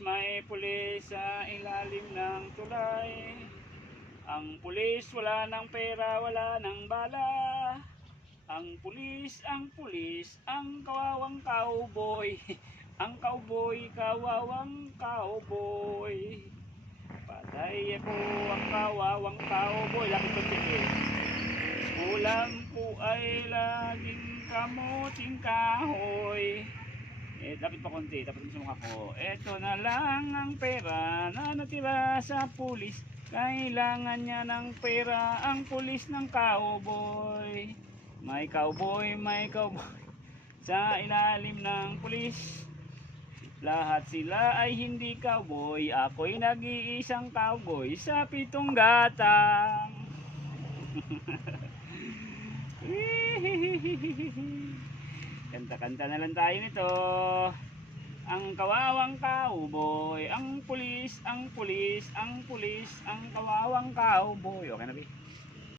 may pulis sa ilalim ng tulay. Ang pulis wala ng pera, wala ng bala. Ang pulis, ang kawawang cowboy. Ang cowboy, kawawang cowboy. Patay ako ang kawawang cowboy. Lakit ko tikin. Ulam ko ay laging kamuting kahoy. Lapit pa konti, tapos sa mukha ko. Eto na lang ang pera na natira sa pulis. Kailangan niya ng pera ang pulis ng cowboy. May cowboy sa ilalim ng pulis. Lahat sila ay hindi cowboy. Ako'y nag-iisang cowboy sa 7 gatang. Kanta-kanta na lang tayo nito. Ang kawawang cowboy, ang pulis, ang kawawang cowboy. Okay na, Bi?